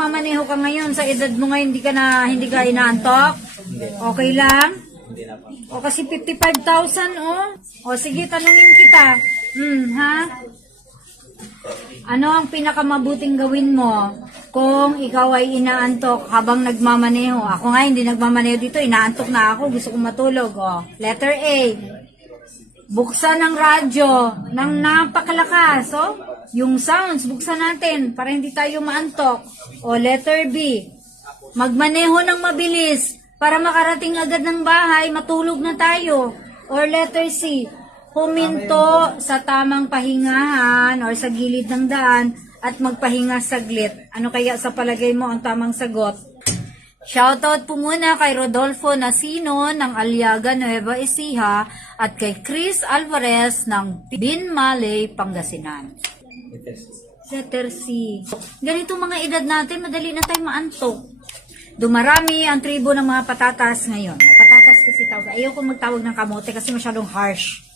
nagmamaneho ka ngayon sa edad mo ngayon, hindi ka na, hindi ka inaantok? Okay lang? O kasi 55,000, oh. O sige, tanungin kita. Hmm, ha? Ano ang pinakamabuting gawin mo kung ikaw ay inaantok habang nagmamaneho? Ako nga hindi nagmamaneho dito, inaantok na ako, gusto kong matulog. O, letter A. Buksan ang radyo ng napakalakas, oh. Yung sounds, buksan natin para hindi tayo maantok. O, letter B. Magmaneho ng mabilis para makarating agad ng bahay, matulog na tayo. Or letter C. Huminto sa tamang pahingahan or sa gilid ng daan at magpahinga saglit. Ano kaya sa palagay mo ang tamang sagot? Shoutout po muna kay Rodolfo Nasino ng Aliaga Nueva Ecija at kay Chris Alvarez ng Binmalay, Pangasinan. Letter C. Ganito mga edad natin, madali na tayo maantok. Dumarami ang tribo ng mga patatas ngayon. Patatas kasi tawag. Ayaw ko magtawag ng kamote kasi masyadong harsh.